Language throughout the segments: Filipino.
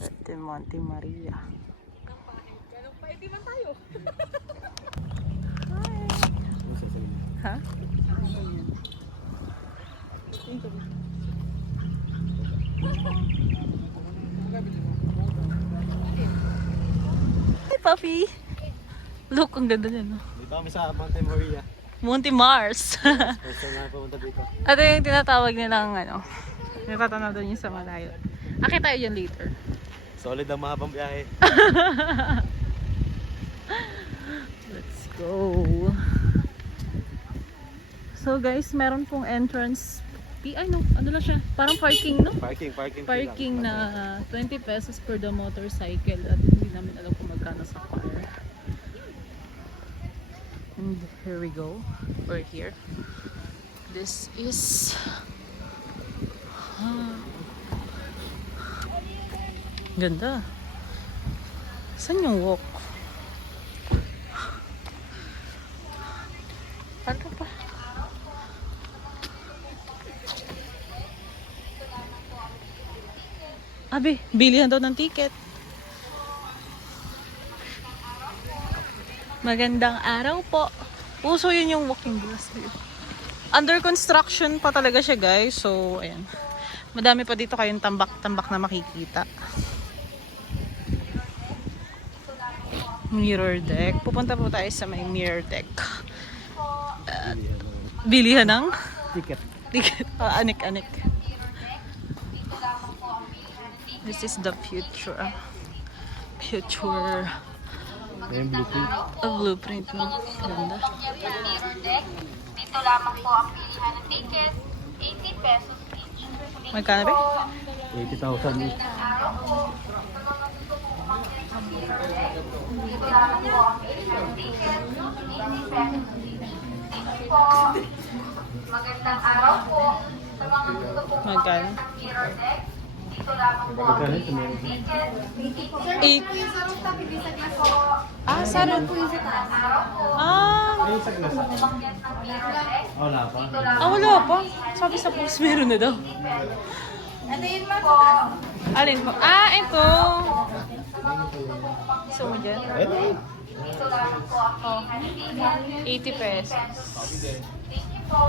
Ito Monte Maria. Ganong paiti man tayo. Ha? Hi, Puffy! Look, ang ganda niya, no? Dito kami sa Monte Maria. Monte Mars! First time na pumunta dito. Ito yung tinatawag nilang, ano, natatanaw doon yung sa malayo. Akit tayo dyan later. Solid ang mahabang biyahe. Let's go! So guys, meron pong entrance fee. Ay no, ano na siya? Parang parking, no? Parking Na 20 pesos per the motorcycle at hindi namin alam kung magkano sa car. And here we go. We're here. This is ganda. Saan yung walk? Ano pa? Abi, bilihan daw ng ticket. Magandang araw po. Puso yun yung walking glass view. Under construction pa talaga siya, guys. So, ayan. Madami pa dito kayong tambak-tambak na makikita. Mirror deck. Pupunta po tayo sa may mirror deck. Bilihan ng? Ticket. Ticket. Anik-anik. This is the future. Future. Yung blueprint. A blueprint mo. Ganda. Dito lamang po ang pilihan ng ticket, 80 pesos each. Magkano ba? 80,000 each. Dito lamang po ang pilihan ng ticket, 80 pesos each. Thank you po. Magandang araw po. Sa mga gusto po Magkano? ng mirror deck, dito lamang po ang pilihan ng ticket, 8. Ah, sarap. Ah, umakyat ng mirror deck. Wala pa. wala pa. Sabi sa post meron na daw. Alin po? Ah, ito. Gusto mo dyan? Ito. Dito lamang po ang pilihan ng ticket, 80 pesos. Thank you po.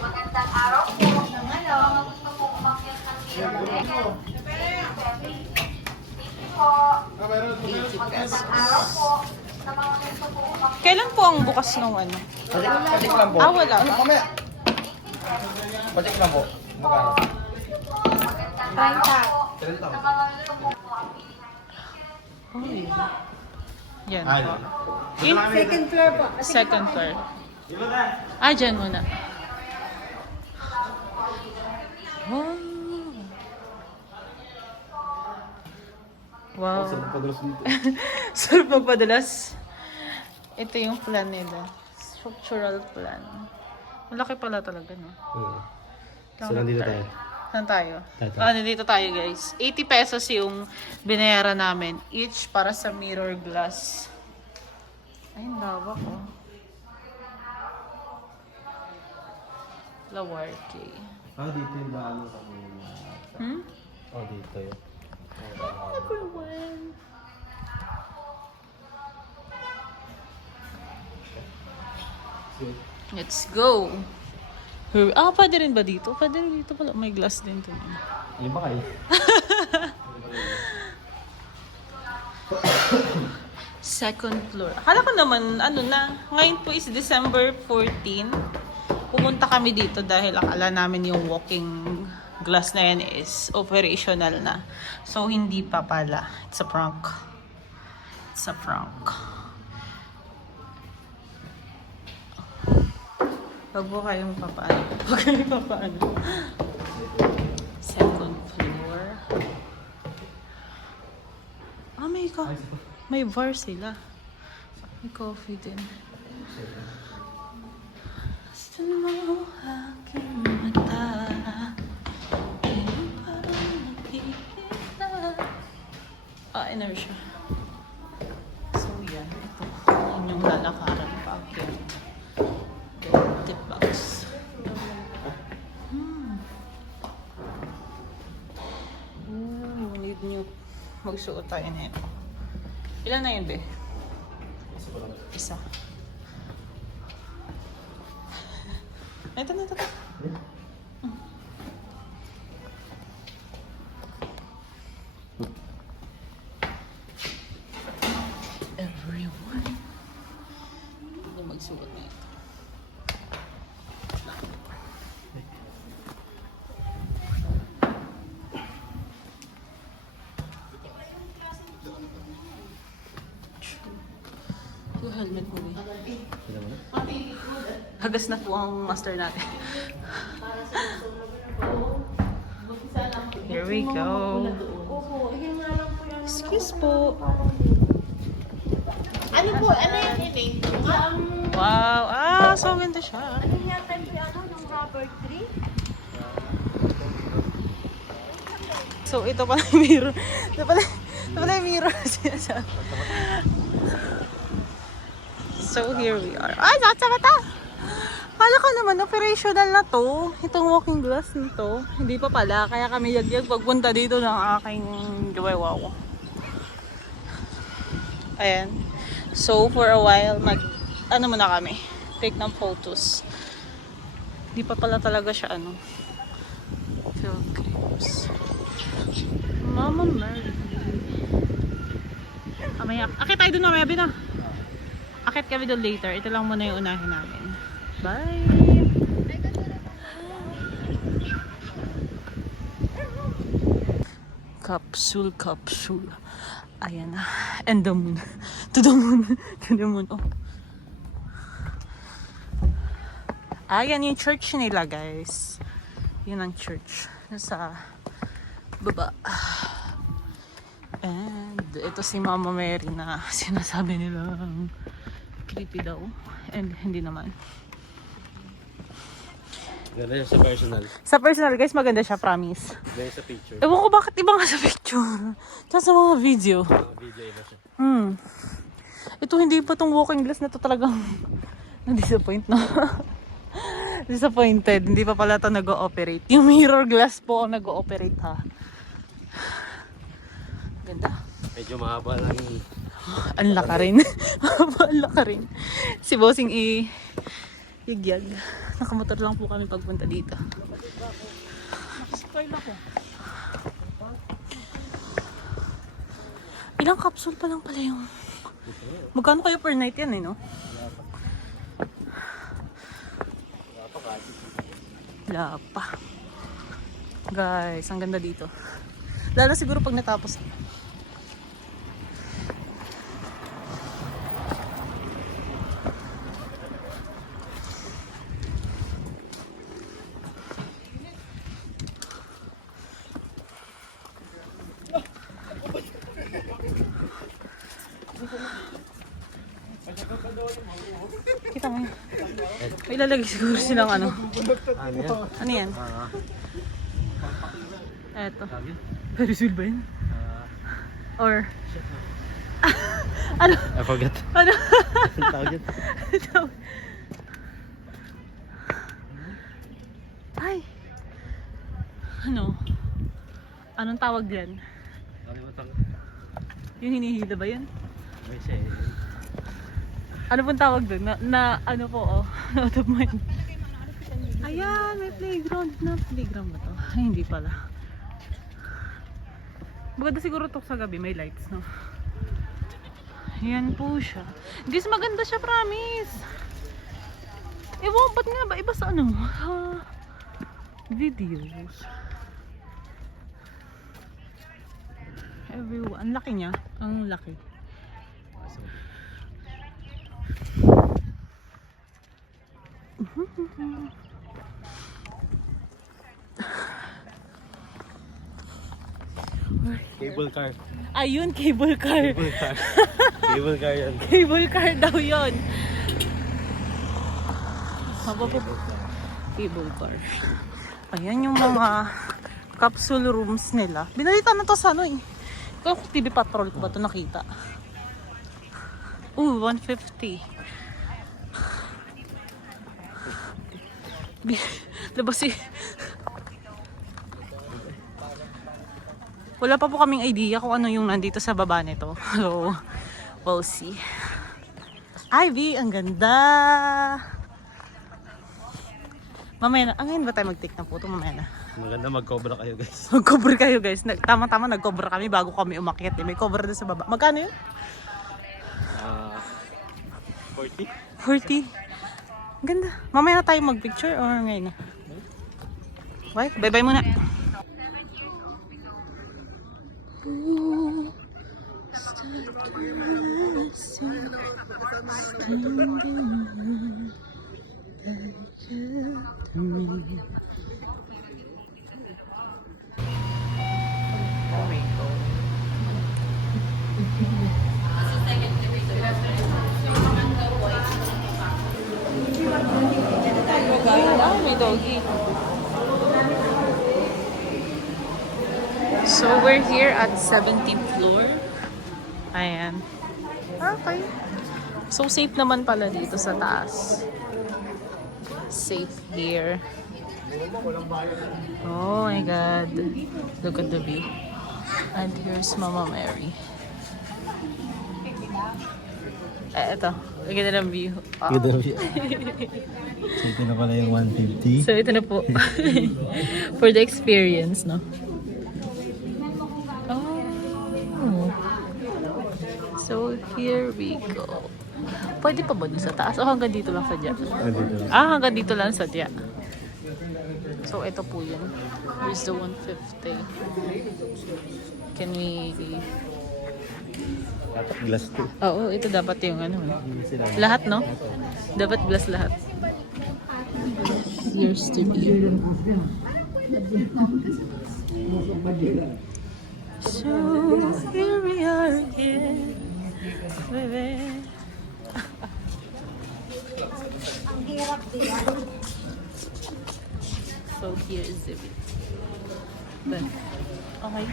Magandang araw po. Sa mga gusto po umakyat ng mirror deck. Thank you po. 80 pesos. Magandang araw po. Sa mga gusto po umakyat Kailan po ang bukas ng ano? Patik lang po. Ah, wala pa. Mamaya. Patik lang po. Magkano? magandang araw po. Sa mga gusto po ang pilihan. Oh, yan Ay, po. Second floor po. Second floor. Ah, dyan muna. Oh. Wow. Pagros dito. Sarap magpadalas. Ito yung plan nila. Structural plan. Malaki pala talaga, no? So, nandito tayo. Saan tayo? Tayo. Ah, nandito tayo, guys. 80 pesos yung binayaran namin. Each para sa mirror glass. Ay, ang lawak, oh. Lawarke. Ah, dito yung daan sa mga. Hmm? Oh, dito yun. Number one. Let's go. Ah, pwede rin ba dito? Pwede rin dito pala. May glass din to. Yung ba kayo? Second floor. Akala ko naman, ano na, ngayon po is December 14. Pumunta kami dito dahil akala namin yung walking glass na yan is operational na. So, hindi pa pala. It's a prank. It's a prank. Wag po kayong papaano. Wag kayong papaano. Second floor. Ah, may bar sila. May coffee din. Gusto mo aking mata. Parang nakikita. Ah, inertia. So, yan. Ito. Yan yung lalakaran pa. Tip box. Ooh, need new tayo na yun. Ilan na yun, be? Isa. Ito na, ito na. Everyone. Ako magsulat na ito. Yung helmet mo, be. Hagas na po ang master natin. Here we go. Excuse po. Ano po? Ano yan ini? Wow. Ah, so ganda siya. Ano yata yung ng rubber tree? So, ito pala yung mirror. Ito pala yung mirror. So, here we are. Ay, sa mata! Kala ko naman, operational na to. Itong walking glass na to. Hindi pa pala. Kaya kami yagyag pagpunta dito ng aking wow. Ayan. So, for a while, ano muna kami. Take ng photos. Hindi pa pala talaga siya, pilgrims. Mama Mary. Akit tayo doon mamaya, Bina. Akit kami doon later. Ito lang muna yung unahin namin. Bye! Capsule. Ayan na. And the moon. To the moon. Oh. Ayan yung church nila, guys. Yun ang church. Nasa baba. And ito si Mama Mary na sinasabi nilang creepy daw. And hindi naman. Ganda siya sa personal. Sa personal, guys, maganda siya, promise. Ganda sa picture. Ewan ko bakit iba nga sa picture. Tsaka sa mga video. Video iba siya. Ito hindi pa tong walking glass na to talagang na-disappoint na. Disappointed. Hindi pa pala ito nag-ooperate. Yung mirror glass po ang nag-ooperate, ha. Ganda. Medyo mahaba lang. Ang laka rin. Ang laka rin. Si Bossing Yagyag. Nakamotor lang po kami pagpunta dito. Nakaspoil ako. Ilang capsule pa lang pala yung... Magkano kayo per night yan, no? Wala pa. Guys, ang ganda dito. Lalo siguro pag natapos. Kita mo yun. May lalagay siguro silang ano. Ano yan? Eto. Periswil ba yun? Or... ano? I forgot. Ano? Target. Ay! Ano? Anong tawag yan? Yung hinihila ba yun? Ano pong tawag doon? Na ano po, oh. Out of mind. Ayan, may playground na. Playground ba to? Ay, hindi pala. Maganda siguro to sa gabi, may lights, no? Ayan po siya. Guys, maganda siya, promise. Ewan, ba't nga ba? Iba sa ano? Videos. Everyone. Ang laki niya. Ang laki. Cable car. Ayun, cable car. Cable car. Cable car yan. Cable car daw yun. Cable car. Ayan yung mga capsule rooms nila. Binalita na to sa ano eh. Kung TV Patrol ko ba ito nakita? Ooh, 150. Labas eh. Wala pa po kaming idea kung ano yung nandito sa baba nito. So, we'll see. Ivy, ang ganda! Mamaya na. Ngayon ba tayo mag-take ng photo? Mamaya na. Maganda mag-cobra kayo guys. Mag-cover kayo guys. Tama-tama nag-cover kami bago kami umakyat. May cover na sa baba. Magkano yun? 40? 40. Ang ganda. Mamaya na tayo mag-picture or ngayon na? Bye. Bye-bye muna. May doggy. So we're here at 17th floor. Ayan. Okay. So safe naman pala dito sa taas. Safe here. Oh my God. Look at the view. And here's Mama Mary. Ito. Look at the view. Oh. Good of you. So ito na pala yung 150. So ito na po. For the experience, no? Oh. So here we go. Pwede pa ba dun sa taas? O hanggang dito lang sadya? Hanggang dito lang sadya. So ito po yun. Here's the 150. Can we... Dapat glass to. Oo, ito dapat yung ano. Lahat, no? Dapat glass lahat. Here's the view. So, here we are again. Baby. Ang hirap din. So, here is the view. Then, okay.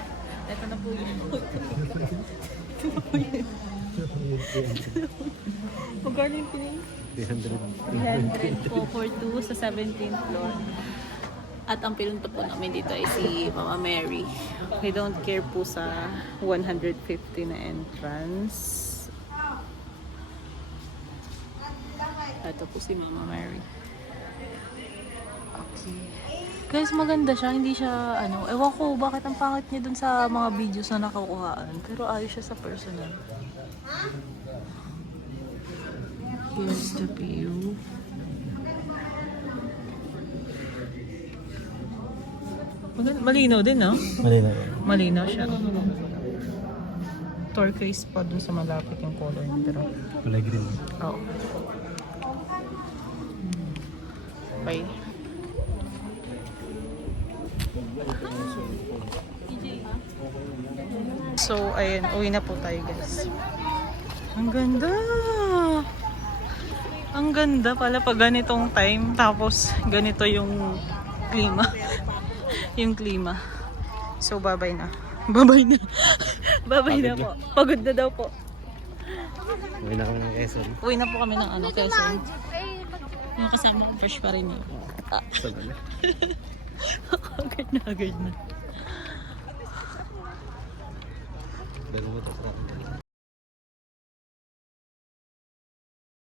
Ito na po yun. Magkano yung pinili? 300 po for 2 sa 17th floor. At ang pinunta po namin dito ay si Mama Mary. We don't care po sa 150 na entrance. Ito po si Mama Mary. Okay. Guys, maganda siya. Hindi siya, ano, ewan ko bakit ang pangit niya dun sa mga videos na nakukuhaan. Pero ayos siya sa personal. Here's the view. Malinaw din, no? Malinaw. Malinaw siya. Turquoise pa dun sa malapit yung color niya. Pero, Kulay green. oh. Bye. So, ayun. Uwi na po tayo, guys. Ang ganda! Ang ganda pala pag ganitong time. Tapos, ganito yung klima. Yung klima. So, bye-bye na. Bye-bye na. Bye-bye na po. Pagod na daw po. Uwi na kami ng Quezon. Uwi na po kami ng ano, Quezon. Yung kasama ko, fresh pa rin yun. Saan na? Agad na, agad na. Dalawa to.